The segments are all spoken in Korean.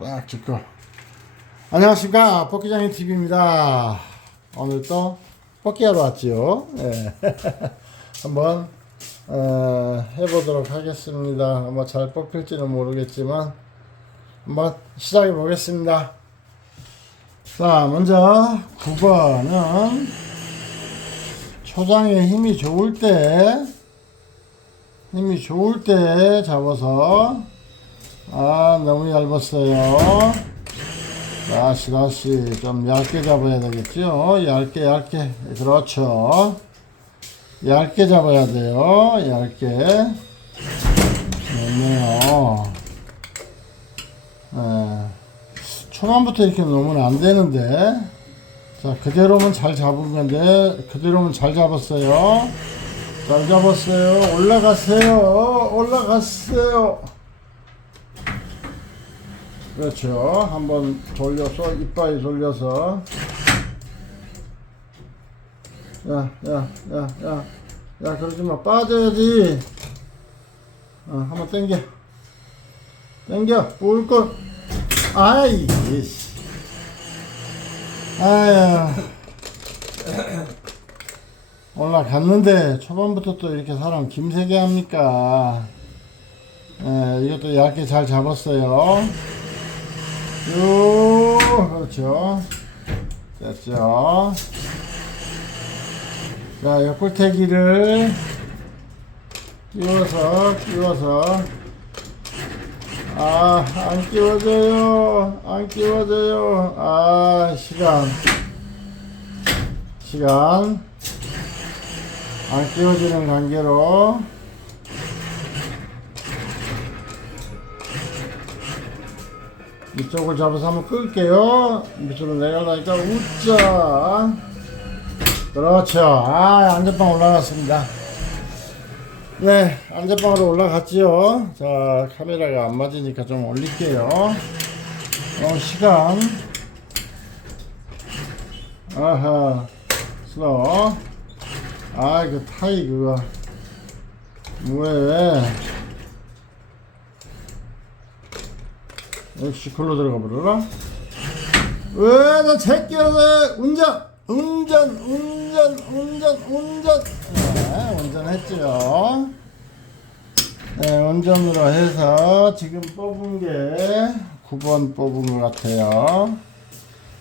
딱 짚고 안녕하십니까. 뽑기장인 TV입니다. 오늘 또 뽑기하러 왔지요. 예. 한번 어, 해보도록 하겠습니다. 아마 잘 뽑힐지는 모르겠지만 한번 시작해 보겠습니다. 자 먼저 9번은 초장에 힘이 좋을 때 힘이 좋을 때 잡아서 아 너무 얇았어요. 다시 다시 좀 얇게 잡아야 되겠죠? 얇게 얇게. 그렇죠. 얇게 잡아야 돼요. 얇게. 좋네요. 네. 초반부터 이렇게 놓으면 안 되는데. 자 그대로면 잘 잡은 건데 그대로면 잘 잡았어요. 잘 잡았어요. 올라갔어요. 올라갔어요 그렇죠. 한번 돌려서 이빨이 돌려서 야, 야, 야, 야, 야, 그러지 마. 빠져야지. 어, 한번 당겨. 당겨. 뿔걸. 아이, 이씨. 아야. 올라갔는데 초반부터 또 이렇게 사람 김세게 합니까? 예, 이것도 얇게 잘 잡았어요. 쭉. 그렇죠. 됐죠. 자 옆꿀태기를 끼워서 끼워서. 아 안 끼워져요. 안 끼워져요. 아 시간. 시간. 안 끼워지는 관계로 이쪽을 잡아서 한번 끌게요. 밑으로 내려가니까 웃자. 그렇죠. 아, 안전빵 올라갔습니다. 네, 안전빵으로 올라갔지요. 자, 카메라가 안 맞으니까 좀 올릴게요. 어, 시간. 아하, 슬로우. 아, 그 타이 그거. 왜? 역시 글로 들어가 버려라. 왜, 나 제끼어서 운전, 운전, 운전, 운전, 운전. 네, 운전했죠. 네, 운전으로 해서 지금 뽑은 게 9번 뽑은 것 같아요.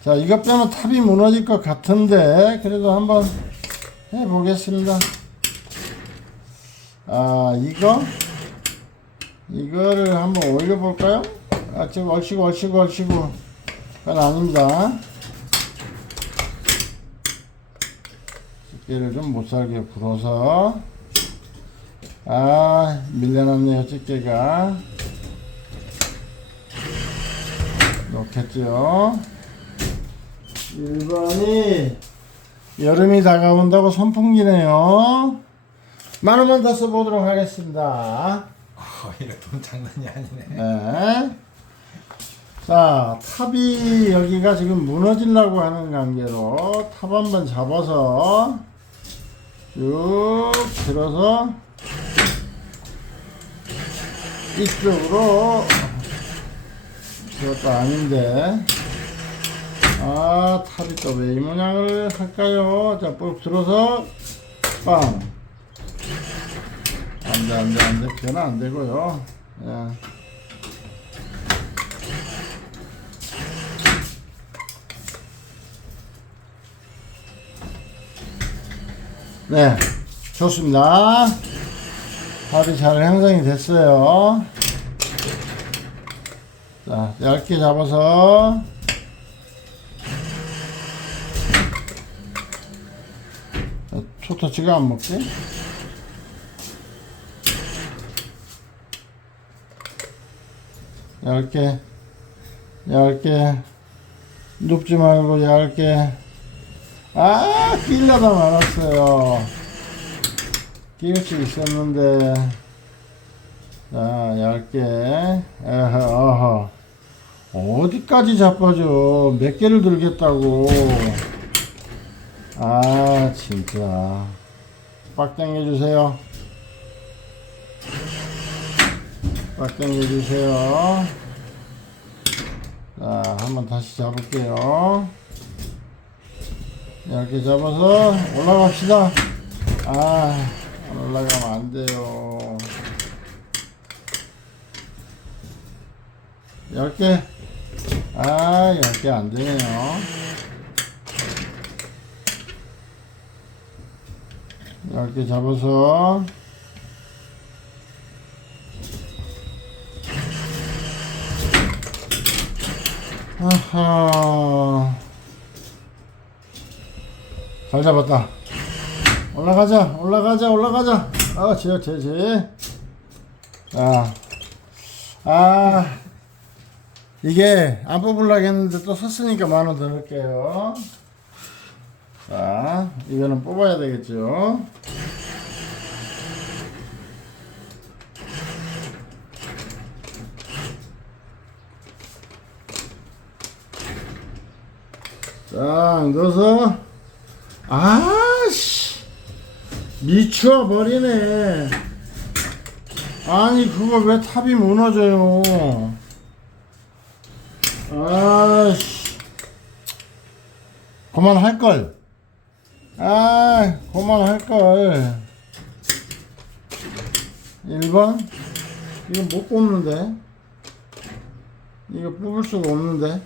자, 이것 빼면 탑이 무너질 것 같은데, 그래도 한번 해보겠습니다. 아, 이거? 이거를 한번 올려볼까요? 아, 지금 얼씨구, 얼씨구, 얼씨구. 그건 아닙니다. 집게를 좀 못살게 불어서. 아, 밀려났네요, 집게가. 놓겠죠. 1번이 여름이 다가온다고 선풍기네요. 만 원만 더 써보도록 하겠습니다. 어, 이거 돈 장난이 아니네. 네. 자, 탑이 여기가 지금 무너지려고 하는 관계로 탑 한번 잡아서 쭉 들어서 이쪽으로 이것도 아닌데 아 탑이 또 왜 이 모양을 할까요? 자, ปุ๊ 들어서 빵 안돼 안돼 안돼 그건 안 되고요. 예. 네, 좋습니다. 밥이 잘 형성이 됐어요. 자, 얇게 잡아서 어, 초토치가 안 먹지? 얇게 얇게 눕지 말고 얇게 아 끼려다 말았어요. 끼울 수 있었는데. 자 얇게. 에허 어허. 어디까지 자빠져? 몇 개를 들겠다고. 아 진짜. 빡 당겨주세요. 빡 당겨주세요. 자, 한번 다시 잡을게요. 이렇게 잡아서 올라갑시다. 아, 올라가면 안 돼요. 10개. 아, 10개 안 되네요. 10개 잡아서 아하. 잘 잡았다. 올라가자, 올라가자, 올라가자. 아, 제, 제, 제. 아, 아, 이게 안 뽑으려고 했는데 또 섰으니까 만 원 더 넣을게요. 자, 이거는 뽑아야 되겠죠. 자, 넣어서 아씨 미추어 버리네. 아니 그거 왜 탑이 무너져요? 아씨 그만할 걸. 아 그만할 걸. 1번 이거 못 뽑는데 이거 뽑을 수가 없는데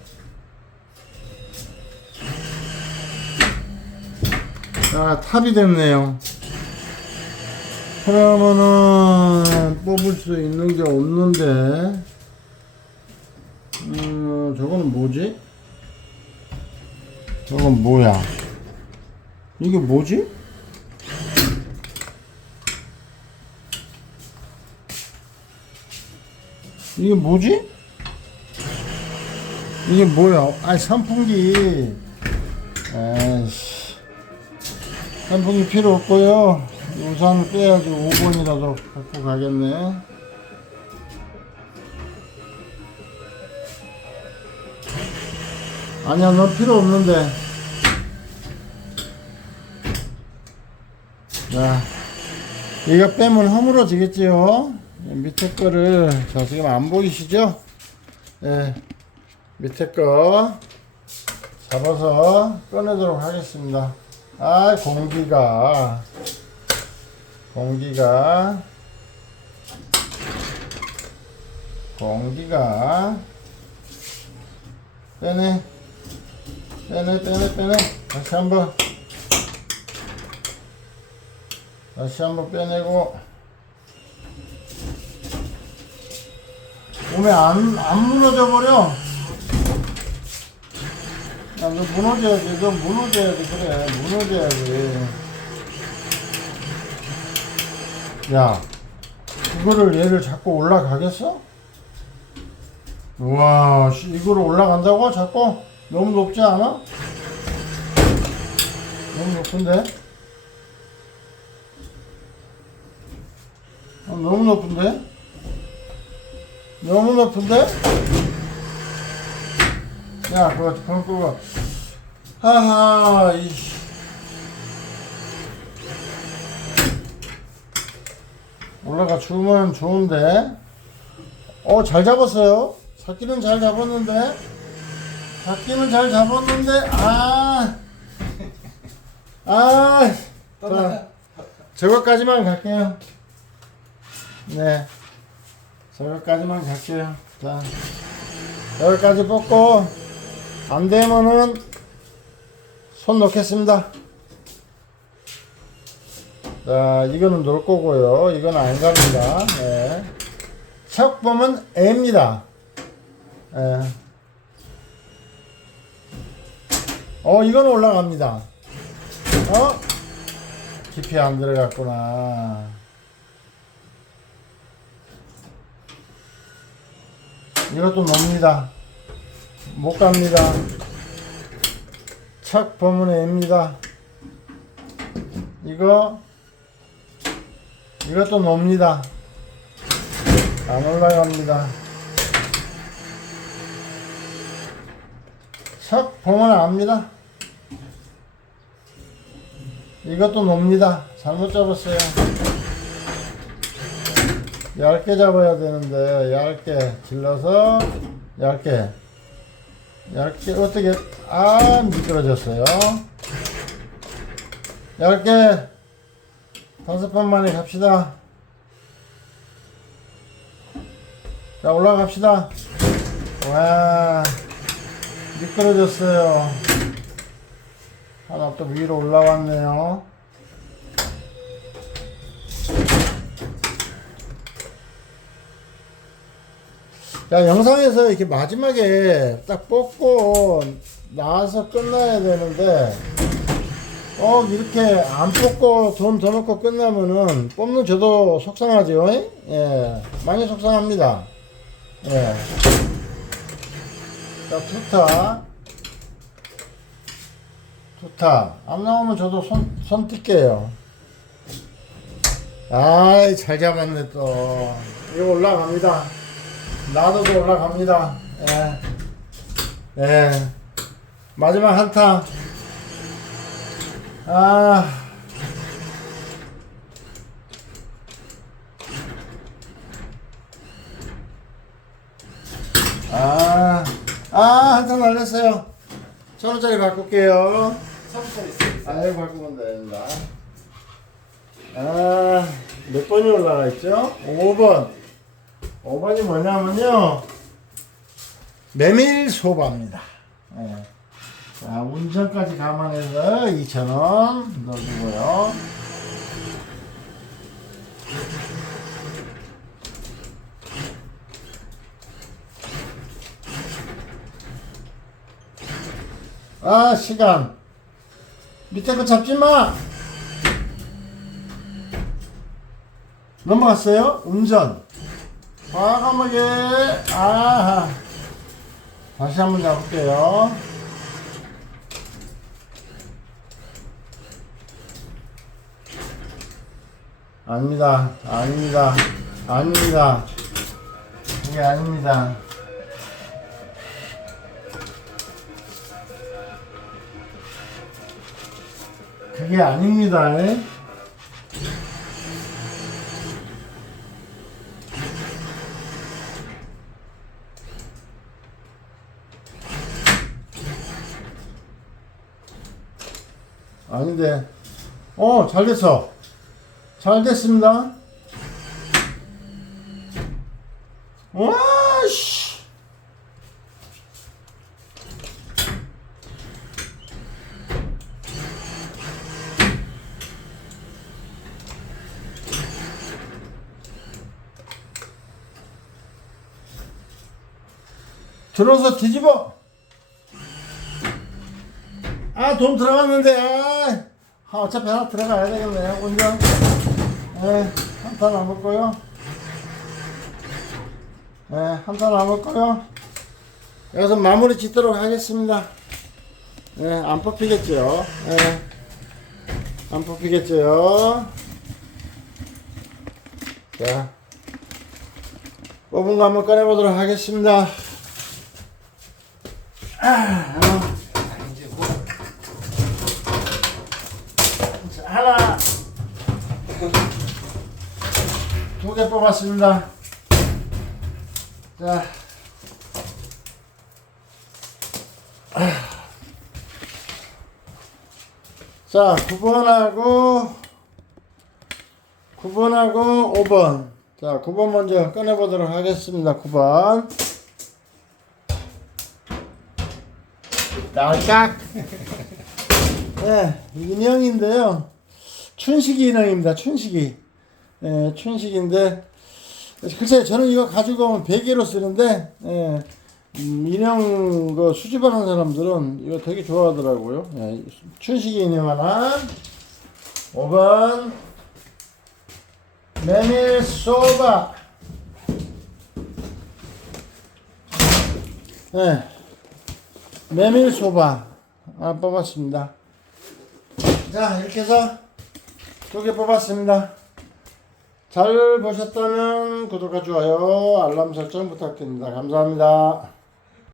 아, 탑이 됐네요. 그러면은 뽑을 수 있는 게 없는데, 음, 저거는 뭐지? 저건 뭐야? 이게 뭐지? 이게 뭐지? 이게 뭐야? 아니, 선풍기. 에이씨. 선풍기 필요 없고요. 우산을 빼야지 5번이라도 갖고 가겠네. 아니야, 넌 필요 없는데. 자, 이거 빼면 허물어지겠지요? 밑에 거를, 자, 지금 안 보이시죠? 예, 밑에 거 잡아서 꺼내도록 하겠습니다. 아, 공기가, 공기가, 공기가, 빼내, 빼내, 빼내, 빼내. 다시 한 번. 다시 한번 빼내고. 몸에 안, 안 무너져 버려. 야, 너 무너져야지, 너 무너져야지, 그래, 무너져야지. 야, 이거를 얘를 자꾸 올라가겠어? 우와, 씨, 이거를 올라간다고? 자꾸? 너무 높지 않아? 너무 높은데? 어, 너무 높은데? 너무 높은데? 야, 그거, 그거, 그거. 하하, 이씨. 올라가 주면 좋은데. 어, 잘 잡았어요. 잡기는 잘 잡았는데. 잡기는 잘 잡았는데, 아. 아. 자, 저거까지만 갈게요. 네. 저거까지만 갈게요. 자. 여기까지 뽑고 안 되면은 손 놓겠습니다. 자, 이거는 놓을 거고요. 이건 안 갑니다. 네. 첫 보면 A입니다. 예. 어, 이건 올라갑니다. 어? 깊이 안 들어갔구나. 이것도 놉니다. 못 갑니다. 착 보면 A입니다. 이거 이것도 놉니다. 안 올라갑니다. 착 보면 압니다. 이것도 놉니다. 잘못 잡았어요. 얇게 잡아야 되는데 얇게 질러서 얇게 얇게 어떻게 아 미끄러졌어요. 얇게 다섯 번 만에 갑시다. 자 올라갑시다. 와 미끄러졌어요. 하나 또 위로 올라왔네요. 자, 영상에서 이렇게 마지막에 딱 뽑고 나와서 끝나야 되는데, 꼭 이렇게 안 뽑고 돈 더 넣고 끝나면은 뽑는 저도 속상하죠? 예. 많이 속상합니다. 예. 자, 투타. 투타. 안 나오면 저도 손, 손 뛸게요. 아이, 잘 잡았네, 또. 이거 올라갑니다. 나도도 올라갑니다. 예. 예. 마지막 한타. 아. 아. 아, 한타 날렸어요. 천 원짜리 바꿀게요. 아유, 바꾸면 됩니다. 아, 몇 번이 올라가 있죠? 5번. 5번이 뭐냐면요. 메밀 소바입니다. 예. 자, 운전까지 감안해서 2,000원 넣어주고요. 아, 시간. 밑에 거 잡지 마! 넘어갔어요? 운전. 과감하게, 아하. 다시 한번 잡을게요. 아닙니다. 아닙니다. 아닙니다. 이게 아닙니다. 그게 아닙니다. 예? 아닌데. 어, 잘 됐어. 잘 됐습니다. 와, 씨. 들어서 뒤집어. 아, 돈 들어갔는데, 아. 아, 어차피 하나 들어가야 되겠네요. 운전. 예, 한타 남았고요. 예, 한타 남았고요. 여기서 마무리 짓도록 하겠습니다. 예, 안 뽑히겠죠. 예, 안 뽑히겠죠. 자, 뽑은 거 한번 꺼내보도록 하겠습니다. 아, 어. 이제 뭐 자, 하나 두개 뽑았습니다 자 아. 자 9번하고 9번하고 5번 자 9번 먼저 꺼내 보도록 하겠습니다 9번 날깍 네, 인형인데요. 춘식이 인형입니다. 춘식이. 예, 춘식인데, 글쎄, 저는 이거 가지고 오면 베개로 쓰는데, 예, 음, 인형 그 수집하는 사람들은 이거 되게 좋아하더라고요. 예, 춘식이 인형 하나. 5번. 메밀 소바. 예, 메밀 소바. 아, 뽑았습니다. 자, 이렇게 해서 두 개 뽑았습니다. 잘 보셨다면 구독과 좋아요, 알람 설정 부탁드립니다. 감사합니다.